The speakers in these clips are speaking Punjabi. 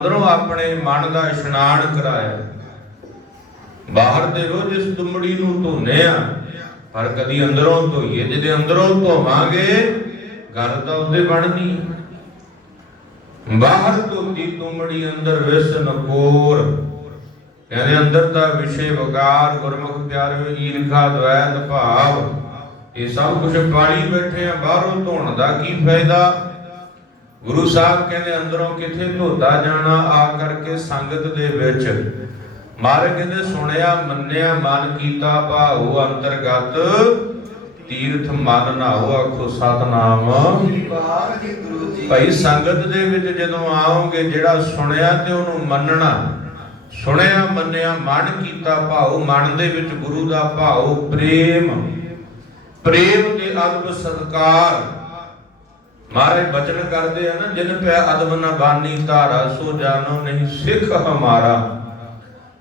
ਅੰਦਰੋਂ ਆਪਣੇ ਮਨ ਦਾ ਇਸ਼ਨਾਨ ਕਰਾਇਆ। ਬਾਹਰ ਦੇ ਰੋਜ਼ ਇਸ ਤੁੰਬੜੀ ਨੂੰ ਧੋਨੇ ਆ, ਪਰ ਕਦੀ ਅੰਦਰੋਂ ਧੋਈਏ। ਜਿਹਦੇ ਅੰਦਰੋਂ ਧੋਵਾਂਗੇ, ਗੱਲ ਤਾਂ ਉਹਦੇ ਬਣਨੀ ਬਾਹਰ ਧੋਤੀ ਤੁੰਬੜੀ ਅੰਦਰ ਵਿਸਨ ਕੋਰ ਕਹਿੰਦੇ ਅੰਦਰ ਦਾ ਵਿਸ਼ੇ ਵਕਾਰ ਗੁਰਮੁਖ ਪਿਆਰੇ, ਈਰਖਾ ਦ્વੈਤ ਭਾਵ। ਇਹ ਸਭ ਕੁਝ ਪਾਣੀ ਬੈਠੇ ਆ, ਬਾਹਰੋਂ ਧੋਣ ਦਾ ਕੀ ਫਾਇਦਾ? ਗੁਰੂ ਸਾਹਿਬ ਕਹਿੰਦੇ ਅੰਦਰੋਂ ਕਿਥੇ ਧੋਤਾ ਜਾਣਾ, ਆ ਕਰਕੇ ਸੰਗਤ ਦੇ ਵਿੱਚ। ਮਹਾਰਾਜ ਕਹਿੰਦੇ, ਸੁਣਿਆ, ਮੰਨਿਆ, ਮਨ ਕੀਤਾ, ਭਾਉ, ਅੰਤਰਗਤ, ਤੀਰਥ ਮਨ ਨਾਉ, ਆਖੋ ਸਤਨਾਮ। ਭਾਈ ਸੰਗਤ ਦੇ ਵਿੱਚ ਜਦੋਂ ਆਓਗੇ, ਜਿਹੜਾ ਸੁਣਿਆ ਤੇ ਉਹਨੂੰ ਮੰਨਣਾ। ਸੁਣਿਆ, ਮੰਨਿਆ, ਮਨ ਕੀਤਾ, ਭਾਉ, ਮਨ ਦੇ ਵਿੱਚ ਗੁਰੂ ਦਾ ਭਾਉ, ਪ੍ਰੇਮ। ਪ੍ਰੇਮ ਦੇ ਅਦਬ ਸਤਕਾਰ। ਮਹਾਰਾਜ ਬਚਨ ਕਰਦੇ ਆ ਨਾ, ਜਿਨ ਪੈ ਅਦਬ ਨ ਬਾਨੀ ਧਾਰਾ, ਸੋ ਜਾਣੋ ਨਹੀਂ ਸਿੱਖ ਹਮਾਰਾ।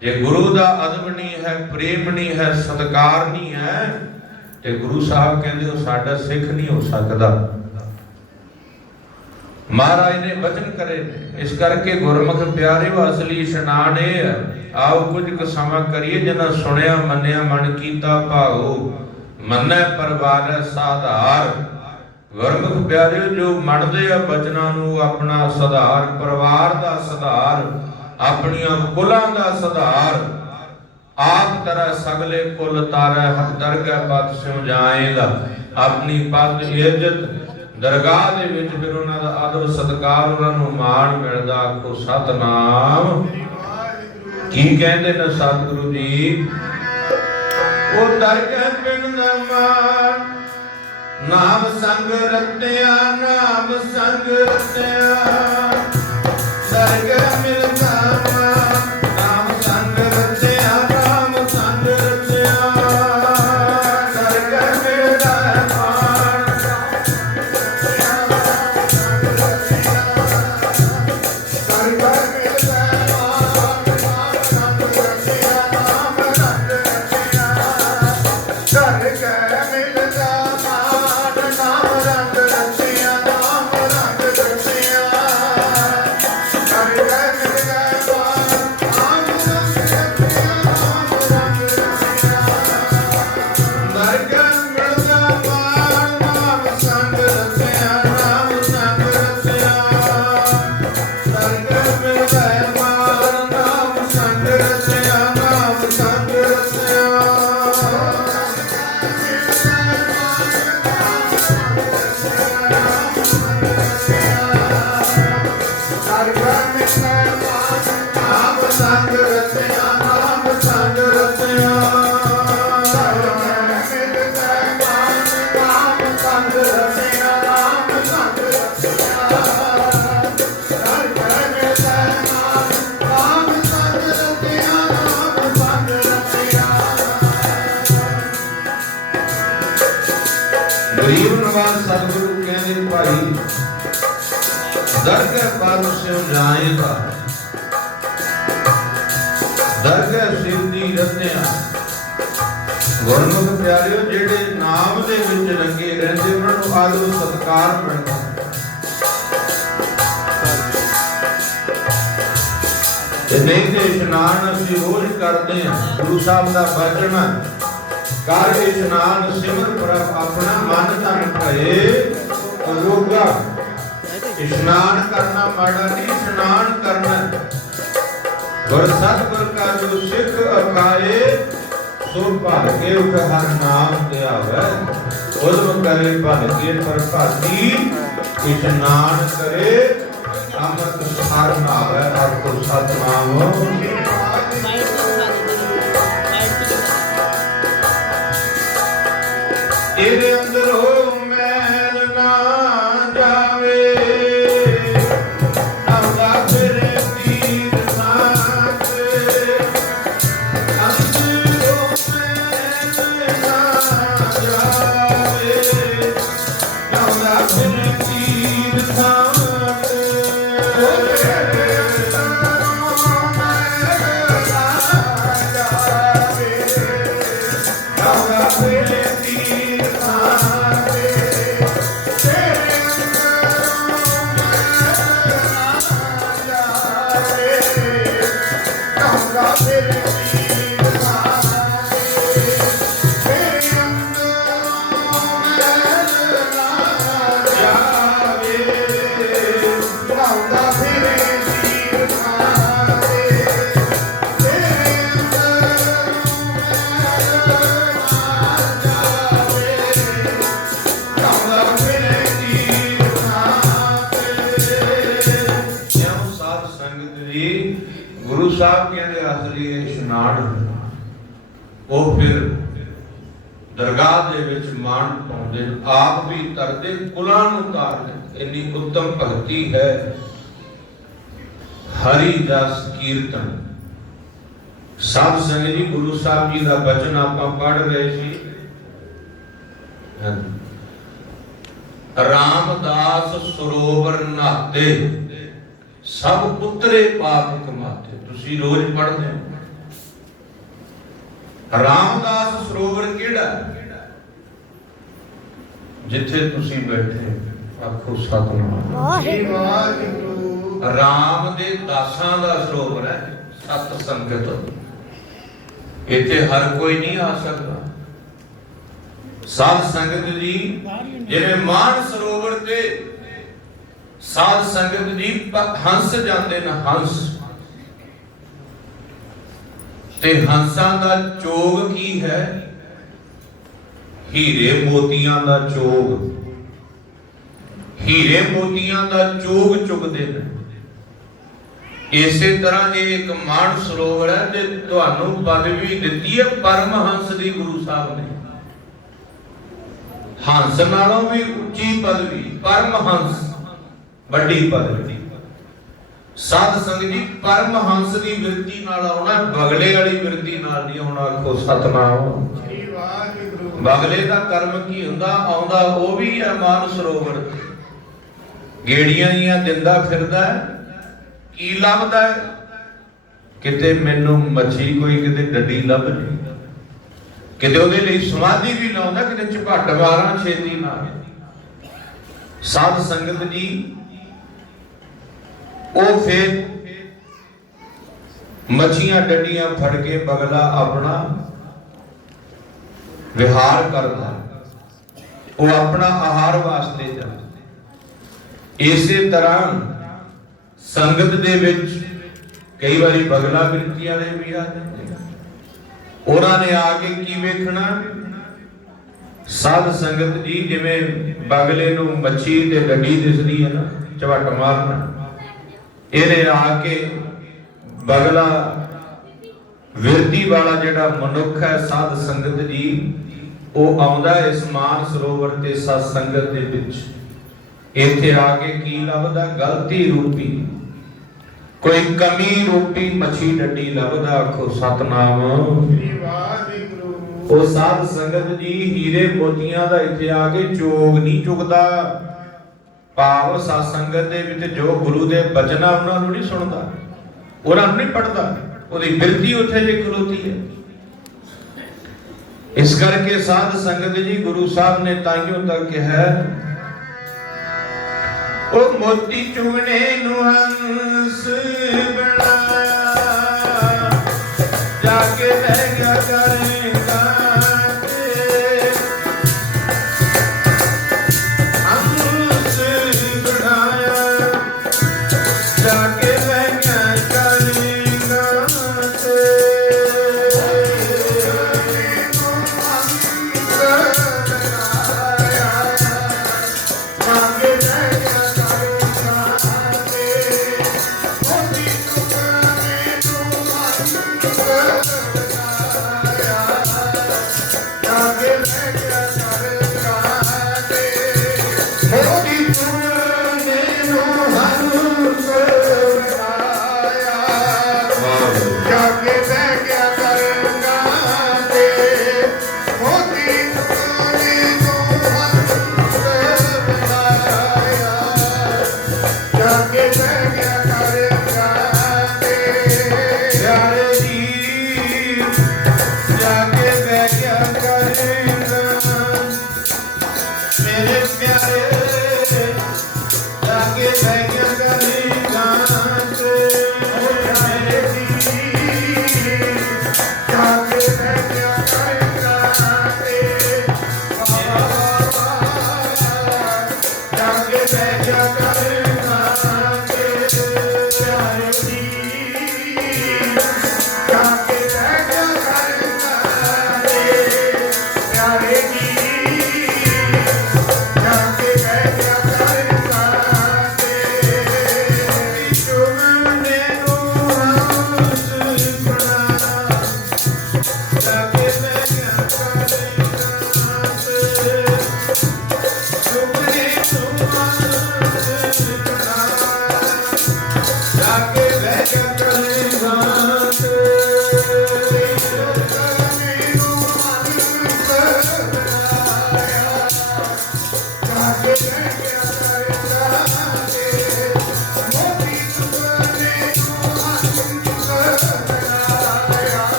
ਜੇ ਗੁਰੂ ਦਾ ਅਦਬ ਨਹੀਂ ਹੈ, ਪ੍ਰੇਮ ਨਹੀਂ ਹੈ, ਸਤਕਾਰ ਨਹੀਂ ਹੈ, ਤੇ ਗੁਰੂ ਸਾਹਿਬ ਕਹਿੰਦੇ ਉਹ ਸਾਡਾ ਸਿੱਖ ਨਹੀਂ ਹੋ ਸਕਦਾ। ਮਹਾਰਾਜ ਨੇ ਵਚਨ ਕਰੇ, ਇਸ ਕਰਕੇ ਗੁਰਮੁਖ ਪਿਆਰਿਓ ਅਸਲੀ ਇਸ਼ਨਾਨ ਇਹ ਆਓ ਕੁਝ ਕੁ ਸਮਾਂ ਕਰੀਏ ਜਿਨ੍ਹਾਂ ਸੁਣਿਆ, ਮੰਨਿਆ, ਮਨ ਕੀਤਾ, ਭਾਉ। ਮੰਨੈ ਪਰਵਾਰ ਸਾਧਾਰ। ਗੁਰਮੁਖ ਪਿਆਰਿਓ, ਜੋ ਮੰਨਦੇ ਆ ਬਚਨਾਂ ਨੂੰ, ਆਪਣਾ ਸੁਧਾਰ, ਪਰਿਵਾਰ ਦਾ ਸੁਧਾਰ, ਆਪਣੀਆਂ ਕੁਲਾਂ ਦਾ ਸੁਧਾਰ, ਆਪ ਤਰ੍ਹਾਂ ਸਗਲੇ ਕੁਲ ਤਾਰੈ ਦਰਗਾਹ ਪਤ ਜਾਏਗਾ। ਆਪਣੀ ਪਤ ਇੱਜ਼ਤ ਦਰਗਾਹ ਦੇ ਵਿੱਚ ਫਿਰ ਉਹਨਾਂ ਦਾ ਆਦਰ ਸਤਕਾਰ ਉਹਨਾਂ ਨੂੰ ਮਾਣ ਮਿਲਦਾ ਆਖੋ, ਸਤਨਾਮ। ਕੀ ਕਹਿੰਦੇ ਨੇ ਸਤਿਗੁਰੂ ਜੀ? ਉਹ ਦਰਗਾਹ ਪਿੰਡ ਦਾ ਮਾਣ ਨਾਮ ਸੰਗ ਰਤਿਆ ਨਾਮ ਸੰਗ ਰਤਿਆ ਦਰਗਾਹ ਮਿਲਦਾ ਪਰ ਸਿਉ ਜਾਏਗਾ ਦਰਗਾਹ ਸਿਰ ਦੀ ਰਤਿਆ ਗੁਰਮੁਖ ਪਿਆਰਿਓ ਜਿਹੜੇ ਨਾਮ ਦੇ ਵਿੱਚ ਲੱਗੇ ਰਹਿੰਦੇ ਉਹਨਾਂ ਨੂੰ ਆਦਰ ਸਤਕਾਰ ਮਿਲਦਾ ਤੇ ਨਹੀਂ ਤੇ ਇਸ਼ਨਾਨ ਅਸੀਂ ਰੋਜ਼ ਕਰਦੇ ਹਾਂ ਗੁਰੂ ਸਾਹਿਬ ਦਾ ਬਚਨ ਹੈ, ਕਰ ਇਸ਼ਨਾਨ ਸਿਮਰ ਪ੍ਰਭ ਆਪਣਾ ਮਨ ਤਨ ਭਏ ਰੋਗਾ ਇਸ਼ਨਾਨ ਕਰਨਾ ਮਾੜਾ ਨਹੀਂ ਇਸ਼ਨਾਨ ਕਰਨਾ ਗੁਰ ਸਤਿਗੁਰ ਕਾ ਜੋ ਸਿੱਖ ਅਕਾਏ ਸੋ ਭਰ ਕੇ ਉਠ ਹਰ ਨਾਮ ਤੇ ਆਵੇ ਉਦਮ ਕਰੇ ਭਰ ਕੇ ਪ੍ਰਭਾਤੀ ਇਸ਼ਨਾਨ ਕਰੇ ਅੰਮ੍ਰਿਤ ਸਾਰ ਨਾਵੇ ਆਪਕੋ ਸਤਨਾਮ ਇਹਦੇ ਸਾਹਿਬ ਕਹਿੰਦੇ ਅਸਲੀ ਇਸ਼ਨਾਨ ਉਹ ਫਿਰ ਦਰਗਾਹ ਦੇ ਵਿੱਚ ਮਾਣ ਪਾਉਂਦੇ ਆਪ ਵੀ ਤਰਦੇ, ਕੁਲਾਂ ਨੂੰ ਤਾਰਦੇ ਇੰਨੀ ਉੱਤਮ ਭਗਤੀ ਹੈ। ਹਰੀ ਦਸ ਕੀਰਤਨ। ਸਾਧ ਸੰਗਤ ਜੀ, ਗੁਰੂ ਸਾਹਿਬ ਜੀ ਦਾ ਬਚਨ ਆਪਾਂ ਪੜ੍ਹ ਰਹੇ ਸੀ। ਰਾਮਦਾਸ ਸਰੋਵਰ ਨਹਾਤੇ ਸਭ ਉਤਰੇ ਪਾਪ ਕਮਾਤੇ ਤੁਸੀਂ ਰੋਜ਼ ਪੜ੍ਹਦੇ ਹੋ। ਰਾਮਦਾਸ ਸਰੋਵਰ ਕਿਹੜਾ? ਜਿੱਥੇ ਤੁਸੀਂ ਬੈਠੇ। ਆਖੋ ਸਤਨਾਮ। ਵਾਹਿਗੁਰੂ। ਰਾਮ ਦੇ ਦਾਸਾਂ ਦਾ ਸਰੋਵਰ ਹੈ ਸਤ ਸੰਗਤ। ਇੱਥੇ ਹਰ ਕੋਈ ਨਹੀਂ ਆ ਸਕਦਾ। ਸਾਧ ਸੰਗਤ ਜੀ ਜਿਵੇਂ ਮਾਨ ਸਰੋਵਰ ਤੇ ਸਾਧ ਸੰਗਤ ਜੀ ਹੰਸ ਜਾਂਦੇ ਨੇ ਹੰਸ। ਤੇ ਹੰਸਾਂ ਦਾ ਚੋਗ ਕੀ ਹੈ? ਹੀਰੇ ਮੋਤੀਆਂ ਦਾ ਚੋਗ। ਹੀਰੇ ਮੋਤੀਆਂ ਦਾ ਚੋਗ ਚੁਗਦੇ ਨੇ। ਇਸੇ ਤਰ੍ਹਾਂ ਇਹ ਇੱਕ ਮਾਨ ਸਰੋਵਰ ਹੈ ਤੇ ਤੁਹਾਨੂੰ ਪਦਵੀ ਦਿੱਤੀ ਹੈ ਪਰਮਹੰਸ ਦੀ ਗੁਰੂ ਸਾਹਿਬ ਨੇ। ਹੰਸ ਨਾਲੋਂ ਵੀ ਉੱਚੀ ਪਦਵੀ ਪਰਮਹੰਸ ਵੱਡੀ ਪਦਵੀ। ਸਾਧ ਸੰਗਤ ਜੀ ਪਰਮਹੰਸ ਦੀ ਬਿਰਤੀ ਨਾਲ ਆਉਣਾ ਬਗਲੇ ਵਾਲੀ ਬਿਰਤੀ ਨਾਲ ਨਹੀਂ ਆਉਣਾ, ਆਖੋ ਸਤਨਾਮ। ਜੀ ਵਾਹਿਗੁਰੂ ਬਗਲੇ ਦਾ ਕਰਮ ਕੀ ਹੁੰਦਾ? ਆਉਂਦਾ ਉਹ ਵੀ ਹੈ ਮਾਨ ਸਰੋਵਰ। ਗੇੜੀਆਂ ਜੀਆਂ ਦਿੰਦਾ ਫਿਰਦਾ ਕੀ ਲੱਭਦਾ ਕਿਤੇ ਮੈਨੂੰ ਮੱਛੀ ਕੋਈ ਕਿਤੇ ਡੱਡੀ ਲੱਭ ਜੇ ਕਿਤੇ ਉਹਦੇ ਲਈ ਸਮਾਧੀ ਵੀ ਲਾਉਂਦਾ ਕਿਤੇ ਝਪੱਟ ਮਾਰਾਂ ਛੇਤੀ ਨਾ ਸਾਧ ਸੰਗਤ ਜੀ ਉਹ ਫਿਰ ਮੱਛੀਆਂ ਡੱਡੀਆਂ ਫੜ ਕੇ ਬਗਲਾ ਆਪਣਾ ਵਿਹਾਰ ਕਰਦਾ। ਉਹ ਆਪਣਾ ਆਹਾਰ ਵਾਸਤੇ ਜਾਂਦਾ। ਇਸੇ ਤਰ੍ਹਾਂ ਸੰਗਤ ਦੇ ਵਿੱਚ ਕਈ ਵਾਰੀ ਬਗਲਾ ਬਿਰਤੀ ਵਾਲੇ ਵੀ ਆ ਜਾਂਦੇ ਉਹਨਾਂ ਨੇ ਆ ਕੇ ਕੀ ਵੇਖਣਾ? ਸਾਧ ਸੰਗਤ ਜੀ ਜਿਵੇਂ ਬਗਲੇ ਨੂੰ ਮੱਛੀ ਤੇ ਡੱਡੀ ਦਿਸਦੀ ਹੈ ਨਾ, ਝਵਟ ਮਾਰਨਾ। ਇਹਨੇ ਆ ਕੇ ਬਗਲਾ ਵਿਰਤੀ ਵਾਲਾ ਜਿਹੜਾ ਮਨੁੱਖ ਹੈ, ਸਾਧ ਸੰਗਤ ਜੀ, ਉਹ ਆਉਂਦਾ ਇਸ ਮਾਨ ਸਰੋਵਰ ਤੇ ਸਤ ਸੰਗਤ ਦੇ ਵਿੱਚ। ਇੱਥੇ ਆ ਕੇ ਕੀ ਲੱਭਦਾ? ਗਲਤੀ ਰੂਪੀ। ਕੋਈ ਕਮੀ ਰੂਪੀ ਮੱਛੀ ਡੱਡੀ ਲੱਭਦਾ, ਆਖੋ ਸਤਨਾਮ। ਉਹ ਸਾਧ ਸੰਗਤ ਜੀ, ਹੀਰੇ ਮੋਤੀਆਂ ਦਾ ਇੱਥੇ ਆ ਕੇ ਚੋਗ ਨਹੀਂ ਚੁਗਦਾ। ਭਾਵ ਸਾਧ ਸੰਗਤ ਦੇ ਵਿੱਚ ਜੋ ਗੁਰੂ ਦੇ ਬਚਨ ਆ, ਉਹਨਾਂ ਨੂੰ ਨਹੀਂ ਸੁਣਦਾ। ਉਹਨਾਂ ਨੂੰ ਨਹੀਂ ਪੜਦਾ ਉਹਦੀ ਬਿਰਤੀ ਉੱਥੇ ਜੇ ਖਲੋਤੀ ਹੈ। ਇਸ ਕਰਕੇ ਸਾਧ ਸੰਗਤ ਜੀ, ਗੁਰੂ ਸਾਹਿਬ ਨੇ ਤਾਈਓ ਤੱਕ ਕਿਹਾ, ਉਹ ਮੋਤੀ ਚੁਗਣੇ ਨੂੰ ਹੰਸ ਬਣਾਇਆ, ਜਾ ਕੇ ਬਹਿ ਗਿਆ ਕਰੇਗਾ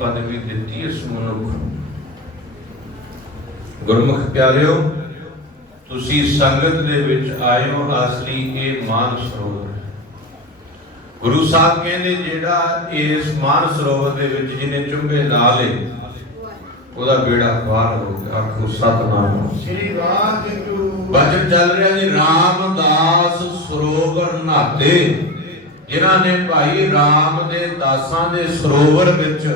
ਪਦਵੀ ਦਿੱਤੀ ਇਸ ਮਨੁੱਖ ਨੂੰ। ਗੁਰਮੁਖ ਪਿਆਰਿਓ ਤੁਸੀਂ ਸੰਗਤ ਦੇ ਵਿੱਚ ਹੋ ਅਸਲੀ ਇਹ ਮਾਨ ਸਰੋਵਰ। ਗੁਰੂ ਸਾਹਿਬ ਕਹਿੰਦੇ ਜਿਹੜਾ ਇਸ ਮਾਨ ਸਰੋਵਰ ਦੇ ਵਿੱਚ ਜਿਹਨੇ ਚੁੰਬੇ ਲਾ ਲਏ ਉਹਦਾ ਬੇੜਾ ਪਾਰ ਹੋ ਗਿਆ। ਆਖੋ ਸਤਨਾਮ। ਸ੍ਰੀ ਵਾਹਿਗੁਰੂ। ਬਚਨ ਚੱਲ ਰਿਹਾ ਜੀ ਰਾਮਦਾਸ ਸਰੋਵਰ ਨਹਾਤੇ ਜਿਨ੍ਹਾਂ ਨੇ ਭਾਈ ਰਾਮ ਦੇ ਦਾਸਾਂ ਦੇ ਸਰੋਵਰ ਵਿੱਚ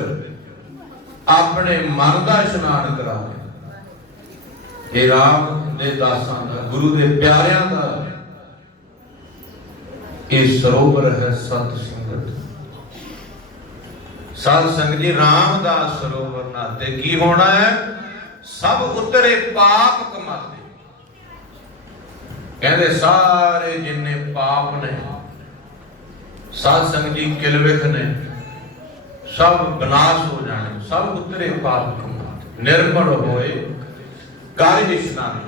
ਆਪਣੇ ਮਨ ਦਾ ਇਸ਼ਨਾਨ ਕਰਾ ਲਿਆ ਇਹ ਰਾਮ ਦੇ ਦਾਸਾਂ ਦਾ, ਗੁਰੂ ਦੇ ਪਿਆਰਿਆਂ ਦਾ। ਇਹ ਸਰੋਵਰ ਹੈ ਸਤ ਸੰਗਤ। ਸਾਧ ਸੰਗਤ ਜੀ ਰਾਮਦਾਸ ਸਰੋਵਰ ਨਾਤੇ ਕੀ ਹੋਣਾ ਹੈ? ਸਭ ਉਤਰੇ ਪਾਪ ਕਮਾਤੇ ਕਹਿੰਦੇ ਸਾਰੇ ਜਿੰਨੇ ਪਾਪ ਨੇ, ਸਾਧ ਸੰਗਤ ਜੀ ਕਿਲਵਿਖ ਨੇ। ਸਭ ਬਨਾਸ਼ ਹੋ ਜਾਣੇ, ਸਭ ਉਤਰੇ ਪਾਪ ਕਮਾਤੇ ਨਿਰਮਲ ਹੋਏ ਕਾਜ ਇਸ਼ਨਾਨ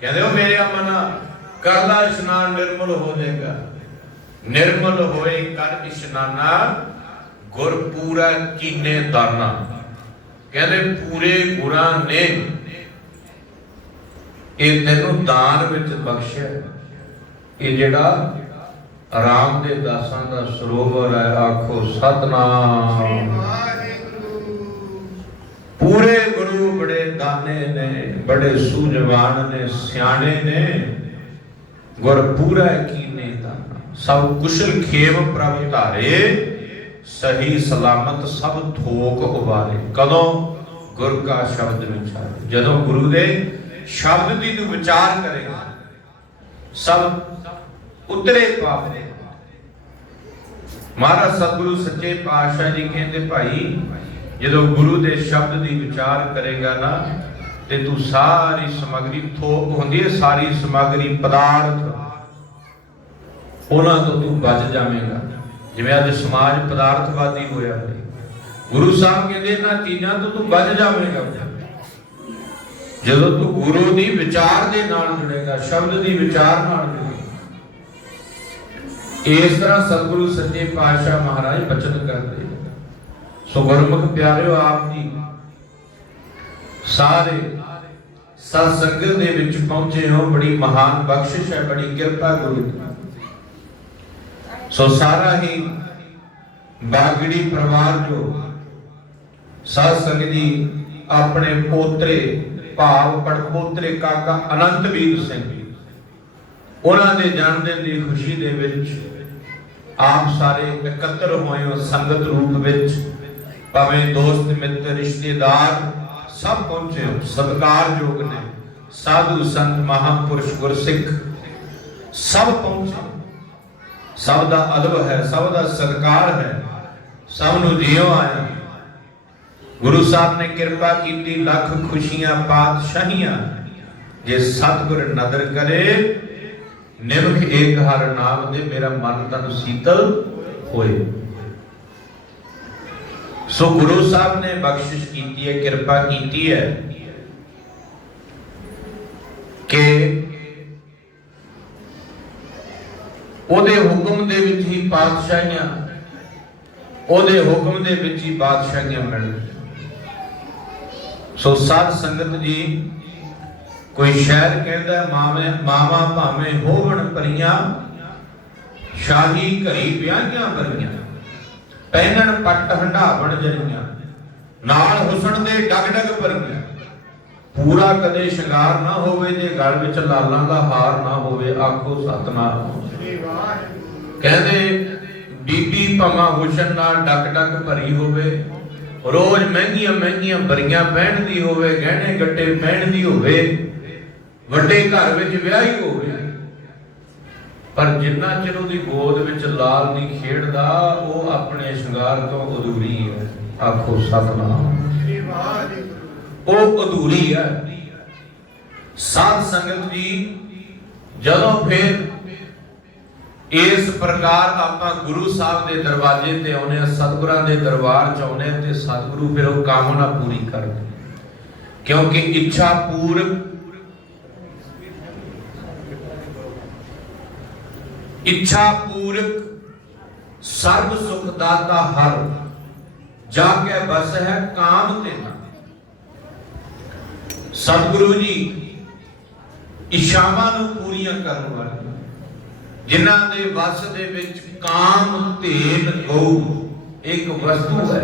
ਕਹਿੰਦੇ ਉਹ ਮੇਰੇ ਮਨ ਕਰਦਾ ਇਸ਼ਨਾਨ, ਨਿਰਮਲ ਹੋ ਜਾਏਗਾ। ਨਿਰਮਲ ਹੋਏ, ਕਰ ਇਸ਼ਨਾਨਾ ਗੁਰ ਪੂਰਾ ਕੀਨੇ ਦਾਨਾ। ਕਹਿੰਦੇ, ਪੂਰੇ ਗੁਰਾਂ ਨੇ ਇਹ ਤੈਨੂੰ ਦਾਨ ਵਿੱਚ ਬਖਸ਼ਿਆ। ਇਹ ਜਿਹੜਾ ਰਾਮ ਦੇ ਦਾਸਾਂ ਦਾ ਸਰੋਵਰ ਹੈ, ਆਖੋ ਸਤਨਾਮ। ਪੂਰੇ ਗੁਰੂ ਬੜੇ ਦਾਨੇ ਨੇ, ਬੜੇ ਸੂਝਵਾਨ ਨੇ, ਸਿਆਣੇ ਨੇ। ਗੁਰ ਪੂਰਾ ਕੀਨੇ ਦਾਨਾ ਸਭ ਕੁਸ਼ਲ ਖੇਮ ਪ੍ਰਭ ਧਾਰੇ, ਸਹੀ ਸਲਾਮਤ ਸਭ ਥੋਕ ਉਬਾਰੇ। ਕਦੋਂ? ਗੁਰ ਕਾ ਸ਼ਬਦ ਵਿਚਾਰ। ਜਦੋਂ ਗੁਰੂ ਦੇ ਸ਼ਬਦ ਦੀ ਤੂੰ ਵਿਚਾਰ ਕਰੇਗਾ, ਸਭ ਉਤਰੇ ਪਾਪ ਮਹਾਰਾਜ ਸਤਿਗੁਰੂ ਸੱਚੇ ਪਾਤਸ਼ਾਹ ਜੀ ਕਹਿੰਦੇ, ਭਾਈ, ਜਦੋਂ ਗੁਰੂ ਦੇ ਸ਼ਬਦ ਦੀ ਵਿਚਾਰ ਕਰੇਗਾ ਨਾ, ਤੇ ਤੂੰ ਸਾਰੀ ਸਮਗਰੀ ਥੋਕ ਹੁੰਦੀ ਹੈ, ਸਾਰੀ ਸਮਗਰੀ ਪਦਾਰਥ। ਉਹਨਾਂ ਤੋਂ ਤੂੰ ਬਚ ਜਾਵੇਂਗਾ। ਜਿਵੇਂ ਅੱਜ ਸਮਾਜ ਪਦਾਰਥਵਾਦੀ ਹੋਇਆ ਹੈ। ਗੁਰੂ ਸਾਹਿਬ ਕਹਿੰਦੇ, ਇਹਨਾਂ ਚੀਜ਼ਾਂ ਤੋਂ ਤੂੰ ਬਚ ਜਾਵੇਂਗਾ। ਜਦੋਂ ਤੂੰ ਗੁਰੂ ਦੀ ਵਿਚਾਰ ਦੇ ਨਾਲ ਜੁੜੇਗਾ, ਸ਼ਬਦ ਦੀ ਵਿਚਾਰ ਨਾਲ ਇਸ ਤਰ੍ਹਾਂ ਸਤਿਗੁਰੂ ਸੱਚੇ ਪਾਤਸ਼ਾਹ ਮਹਾਰਾਜ ਬਚਨ ਕਰਦੇ ਸੋ ਗੁਰਮੁਖ ਪਿਆਰਿਓ, ਆਪ ਜੀ ਸਾਰੇ ਸਤ ਸੰਗਤ ਦੇ ਵਿੱਚ ਪਹੁੰਚੇ ਹੋ, ਬੜੀ ਮਹਾਨ ਬਖਸ਼ਿਸ਼ ਹੈ, ਬੜੀ ਕਿਰਪਾ ਗੁਰੂ ਦੀ। ਸੋ ਸਾਰਾ ਹੀ ਬਾਗੜੀ ਪਰਿਵਾਰ ਜੋ ਸਾਧ ਸੰਗਤ ਜੀ ਆਪਣੇ ਪੋਤਰੇ ਭਾਵ ਪੜਪੋਤਰੇ ਕਾਕਾ ਅਨੰਤਵੀਰ ਸਿੰਘ ਜੀ ਉਹਨਾਂ ਦੇ ਜਨਮ ਦਿਨ ਦੀ ਖੁਸ਼ੀ ਦੇ ਵਿੱਚ ਆਪ ਸਾਰੇ ਇਕੱਤਰ ਹੋਏ ਹੋ ਸੰਗਤ ਰੂਪ ਵਿੱਚ। ਭਾਵੇਂ ਦੋਸਤ, ਮਿੱਤਰ, ਰਿਸ਼ਤੇਦਾਰ ਸਭ ਪਹੁੰਚੇ ਹੋ ਸਤਿਕਾਰਯੋਗ ਨੇ। ਸਾਧੂ ਸੰਤ, ਮਹਾਪੁਰਸ਼, ਗੁਰਸਿੱਖ ਸਭ ਪਹੁੰਚੇ। ਸਭ ਦਾ ਅਦਬ ਹੈ, ਸਭ ਦਾ ਸਤਿਕਾਰ ਹੈ। ਸਭ ਨੂੰ ਜਿਉ ਆਇਆ। ਗੁਰੂ ਸਾਹਿਬ ਨੇ ਕਿਰਪਾ ਕੀਤੀ, ਲੱਖ ਖੁਸ਼ੀਆਂ, ਪਾਤਸ਼ਾਹੀਆਂ। ਜੇ ਸਤਿਗੁਰ ਨਦਰ ਕਰੇ ਨਿਮਖ ਏਕ ਹਰ ਨਾਮ ਦੇ ਮੇਰਾ ਮਨ ਤਨ ਸੀਤਲ ਹੋਏ। ਸੋ ਗੁਰੂ ਸਾਹਿਬ ਨੇ ਬਖਸ਼ਿਸ਼ ਕੀਤੀ ਹੈ, ਕਿਰਪਾ ਕੀਤੀ ਹੈ ਕਿ ਉਹਦੇ ਹੁਕਮ ਦੇ ਵਿੱਚ ਹੀ ਪਾਤਸ਼ਾਹੀਆਂ, ਉਹਦੇ ਹੁਕਮ ਦੇ ਵਿੱਚ ਹੀ ਬਾਦਸ਼ਾਹੀਆਂ ਮਿਲਣ। ਸੋ ਸਾਧ ਸੰਗਤ ਜੀ ਕੋਈ ਸ਼ਾਇਰ ਕਹਿੰਦਾ ਹੈ, ਮਾਵੇਂ ਮਾਵਾ ਭਾਵੇਂ ਹੋਵਣ ਪਰੀਆਂ ਸ਼ਾਹੀ ਘਰੀ ਵਿਆਹੀਆਂ ਬਰੀਆਂ ਪਹਿਨਣ ਪੱਟ ਹੰਡਾਵਣ ਜਰੀਆਂ। ਨਾਲ ਹੁਸਨ ਦੇ ਡਗ ਡਗ ਭਰੀਆਂ ਪੂਰਾ ਕਦੇ ਸ਼ਿੰਗਾਰ ਨਾ ਹੋਵੇ ਜੇ ਗਲ ਵਿੱਚ ਲਾਲਾਂ ਦਾ ਹਾਰ ਨਾ ਹੋਵੇ ਆਖੋ ਸਤਨਾਮ। ਸ੍ਰੀ ਵਾਹਿਗੁਰੂ ਕਹਿੰਦੇ ਬੀਬੀ ਭਮਾ ਹੁਸਨ ਨਾਲ ਡਕ ਡਕ ਭਰੀ ਹੋਵੇ ਰੋਜ਼ ਮਹਿੰਗੀਆਂ ਮਹਿੰਗੀਆਂ ਬਰੀਆਂ ਪਹਿਨਦੀ ਹੋਵੇ ਗਹਿਣੇ ਗੱਟੇ ਪਹਿਨਦੀ ਹੋਵੇ ਵੱਡੇ ਘਰ ਵਿੱਚ ਵਿਆਹੀ ਹੋਵੇ ਪਰ ਜਿੰਨਾ ਚਿਰ ਉਹਦੀ ਗੋਦ ਵਿੱਚ ਲਾਲ ਨਹੀਂ ਖੇਡਦਾ, ਉਹ ਆਪਣੇ ਸ਼ਿੰਗਾਰ ਤੋਂ ਅਧੂਰੀ ਹੈ। ਆਖੋ, ਸਤਨਾਮ। ਉਹ ਅਧੂਰੀ ਹੈ। ਸਾਧ ਸੰਗਤ ਜੀ, ਜਦੋਂ ਫਿਰ ਇਸ ਪ੍ਰਕਾਰ ਆਪਾਂ ਗੁਰੂ ਸਾਹਿਬ ਦੇ ਦਰਵਾਜ਼ੇ ਤੇ ਆਉਨੇ ਆ ਸਤਿਗੁਰਾਂ ਦੇ ਦਰਬਾਰ ਚ ਆਉਨੇ ਆ ਤੇ ਸਤਿਗੁਰੂ ਫਿਰ ਉਹ ਕਾਮਨਾ ਪੂਰੀ ਕਰਦੇ। ਕਿਉਂਕਿ ਇੱਛਾ ਪੂਰਕ ਇੱਛਾ ਪੂਰਕ ਸਰਬ ਸੁਖ ਦਾਤਾ ਹਰ ਜਾ ਕੇ ਬਸ ਹੈ ਕਾਮ ਤੇ ਨਾ। ਸਤਿਗੁਰੂ ਜੀ ਇਸ਼ਾਵਾਂ ਨੂੰ ਪੂਰੀਆਂ ਕਰਨ ਵਾਲੇ ਜਿਨ੍ਹਾਂ ਦੇ ਵਸ ਦੇ ਵਿੱਚ ਕਾਮ ਧੇਨ ਗਊ ਇੱਕ ਵਸਤੂ ਹੈ,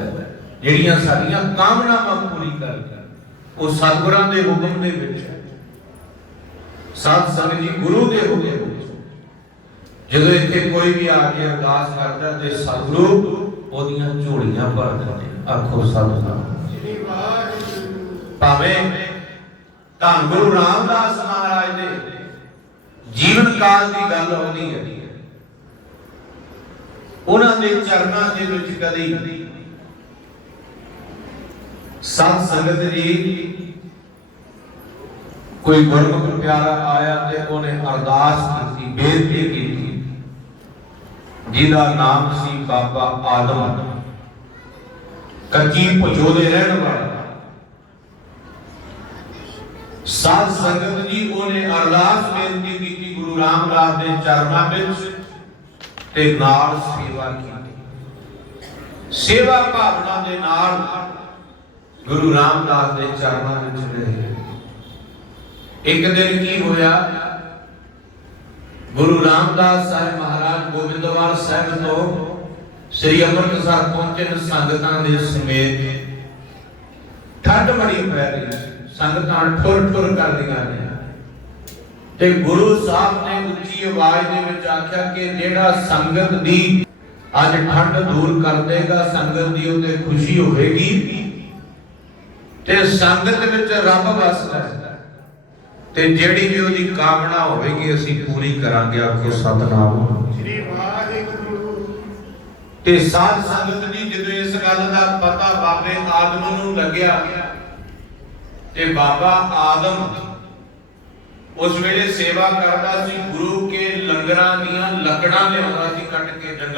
ਜਿਹੜੀਆਂ ਸਾਡੀਆਂ ਕਾਮਨਾਵਾਂ ਪੂਰੀ ਕਰਦਾ ਉਹ ਸਤਿਗੁਰਾਂ ਦੇ ਹੁਕਮ ਦੇ ਵਿੱਚ ਹੈ। ਸਾਧ ਸੰਗਤ ਜੀ ਗੁਰੂ ਦੇ ਹੁਕਮ ਜਦੋਂ ਇੱਥੇ ਕੋਈ ਵੀ ਆ ਕੇ ਅਰਦਾਸ ਕਰਦਾ ਤੇ ਸਤਿਗੁਰੂ ਉਹਦੀਆਂ ਝੋਲੀਆਂ ਭਰ ਦਿੰਦੇ ਆਖੋ ਸਤਿਨਾਮ ਸ੍ਰੀ ਵਾਹਿਗੁਰੂ ਭਾਵੇਂ ਧੰਨ ਗੁਰੂ ਰਾਮਦਾਸ ਮਹਾਰਾਜ ਦੇ ਜੀਵਨ ਕਾਲ ਦੀ ਗੱਲ ਆਉਂਦੀ ਹੈ, ਉਹਨਾਂ ਦੇ ਚਰਨਾਂ ਦੇ ਵਿੱਚ ਕਦੀ ਸਾਧ ਸੰਗਤ ਜੀ ਕੋਈ ਗੁਰਮੁਖ ਪਿਆਰਾ ਆਇਆ ਤੇ ਉਹਨੇ ਅਰਦਾਸ ਕੀਤੀ, ਬੇਨਤੀ ਕੀਤੀ। ਜਿਹਦਾ ਨਾਮ ਸੀ ਬਾਬਾ ਆਦਮ। ਕੱਚੀ ਭਜੋ ਦੇ ਰਹਿਣ ਵਾਲਾ। ਸਾਧ ਸੰਗਤ ਜੀ, ਉਹਨੇ ਅਰਦਾਸ ਬੇਨਤੀ ਕੀਤੀ ਗੁਰੂ ਰਾਮਦਾਸ ਦੇ ਚਰਨਾਂ ਵਿੱਚ ਤੇ ਨਾਲ ਸੇਵਾ ਕੀਤੀ। ਸੇਵਾ ਭਾਵਨਾ ਦੇ ਨਾਲ ਗੁਰੂ ਰਾਮਦਾਸ ਦੇ ਚਰਨਾਂ ਵਿੱਚ ਰਹੇ। ਇੱਕ ਦਿਨ ਕੀ ਹੋਇਆ? ਗੁਰੂ ਰਾਮਦਾਸ ਸਾਹਿਬ ਮਹਾਰਾਜ ਗੋਬਿੰਦਵਾਲ ਸਾਹਿਬ ਤੋਂ ਸ੍ਰੀ ਅੰਮ੍ਰਿਤਸਰ ਪਹੁੰਚੇ ਨੇ ਸੰਗਤਾਂ ਦੇ ਸਮੇਤ ਠੰਡ ਬੜੀ ਪੈ ਰਹੀ ਸੰਗਤਾਂ ਠੁਰ ਠੁਰ ਕਰਦੀਆਂ ਨੇ ਤੇ ਗੁਰੂ ਸਾਹਿਬ ਨੇ ਉੱਚੀ ਆਵਾਜ਼ ਦੇ ਵਿੱਚ ਆਖਿਆ ਕਿ ਜਿਹੜਾ ਸੰਗਤ ਦੀ ਅੱਜ ਠੰਡ ਦੂਰ ਕਰ ਦੇਗਾ, ਸੰਗਤ ਦੀ ਉਤੇ ਖੁਸ਼ੀ ਹੋਵੇਗੀ ਤੇ ਸੰਗਤ ਵਿੱਚ ਰੱਬ ਵਸਦਾ ਹੈ। ਤੇ ਜਿਹੜੀ ਵੀ ਉਹਦੀ ਕਾਮਨਾ ਹੋਵੇਗੀ ਅਸੀਂ ਪੂਰੀ ਕਰਾਂਗੇ ਆਖੋ ਸਤਨਾਮ। ਸ੍ਰੀ ਵਾਹਿਗੁਰੂ। ਤੇ ਸਾਧ ਸੰਗਤ ਜੀ ਜਦੋਂ ਇਸ ਗੱਲ ਦਾ ਪਤਾ ਬਾਬੇ ਆਦਮ ਨੂੰ ਲੱਗਿਆ ਤੇ ਬਾਬਾ ਆਦਮ ਉਸ ਵੇਲੇ ਸੇਵਾ ਕਰਦਾ ਸੀ ਗੁਰੂ ਕੇ ਲੰਗਰਾਂ ਦੀਆਂ ਲੱਕੜਾਂ ਲਿਆਉਂਦਾ ਸੀ ਕੱਟ ਕੇ ਜੰਗਲ